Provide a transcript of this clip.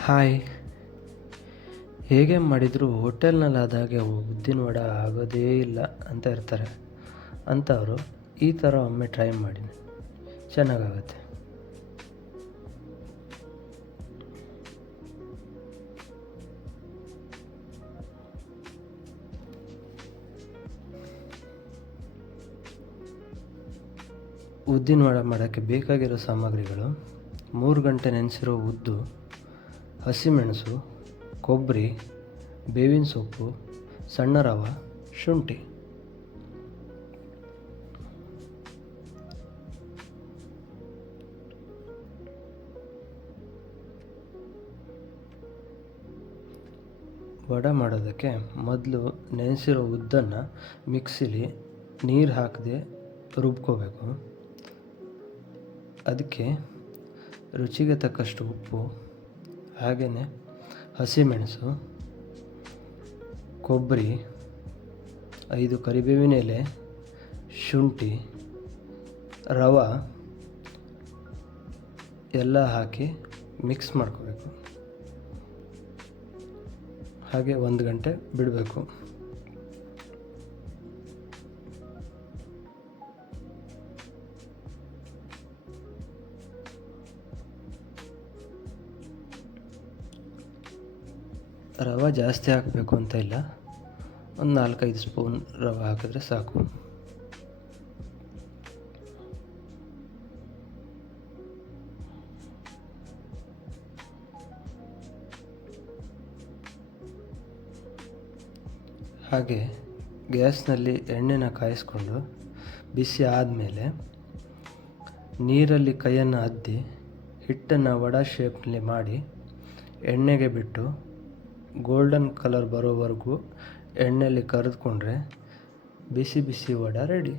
Hi. ಹೇಗೆ ಮಾಡಿದರೂ ಹೋಟೆಲ್ನಲ್ಲಾದಾಗೆ ಉದ್ದಿನ ವಡ ಆಗೋದೇ ಇಲ್ಲ ಅಂತ ಇರ್ತಾರೆ. ಅಂಥವರು ಈ ಥರ ಒಮ್ಮೆ ಟ್ರೈ ಮಾಡಿ. ಚೆನ್ನಾಗಾಗತ್ತೆ. ಉದ್ದಿನ ವಡ ಮಾಡೋಕ್ಕೆ ಬೇಕಾಗಿರೋ ಸಾಮಗ್ರಿಗಳು, ಮೂರು ಗಂಟೆ ನೆನೆಸಿರೋ ಉದ್ದು ಹಸಿಮೆಣಸು, ಕೊಬ್ಬರಿ, ಬೇವಿನ ಸೊಪ್ಪು, ಸಣ್ಣ ರವ, ಶುಂಠಿ. ವಡೆ ಮಾಡೋದಕ್ಕೆ ಮೊದಲು ನೆನೆಸಿರೋ ಉದ್ದನ್ನು ಮಿಕ್ಸಿಲಿ ನೀರು ಹಾಕದೆ ರುಬ್ಕೋಬೇಕು. ಅದಕ್ಕೆ ರುಚಿಗೆ ತಕ್ಕಷ್ಟು ಉಪ್ಪು ಹಾಗೆಯೇ ಹಸಿಮೆಣಸು, ಕೊಬ್ಬರಿ, ಐದು ಕರಿಬೇವಿನ ಎಲೆ, ಶುಂಠಿ, ರವೆ ಎಲ್ಲ ಹಾಕಿ ಮಿಕ್ಸ್ ಮಾಡ್ಕೋಬೇಕು. ಹಾಗೆ ಒಂದು ಗಂಟೆ ಬಿಡಬೇಕು. ರವೆ ಜಾಸ್ತಿ ಹಾಕಬೇಕು ಅಂತ ಇಲ್ಲ. ಒಂದು ನಾಲ್ಕೈದು ಸ್ಪೂನ್ ರವೆ ಹಾಕಿದ್ರೆ ಸಾಕು. ಹಾಗೆ ಗ್ಯಾಸ್ನಲ್ಲಿ ಎಣ್ಣೆನ ಕಾಯಿಸ್ಕೊಂಡು ಬಿಸಿ ಆದಮೇಲೆ ನೀರಲ್ಲಿ ಕೈಯನ್ನು ಅದ್ದಿ ಹಿಟ್ಟನ್ನು ವಡ ಶೇಪ್ನಲ್ಲಿ ಮಾಡಿ ಎಣ್ಣೆಗೆ ಬಿಟ್ಟು ಗೋಲ್ಡನ್ ಕಲರ್ ಬರೋವರೆಗೂ ಎಣ್ಣೆಯಲ್ಲಿ ಕರೆದುಕೊಂಡ್ರೆ ಬಿಸಿ ಬಿಸಿ ವಡೆ ರೆಡಿ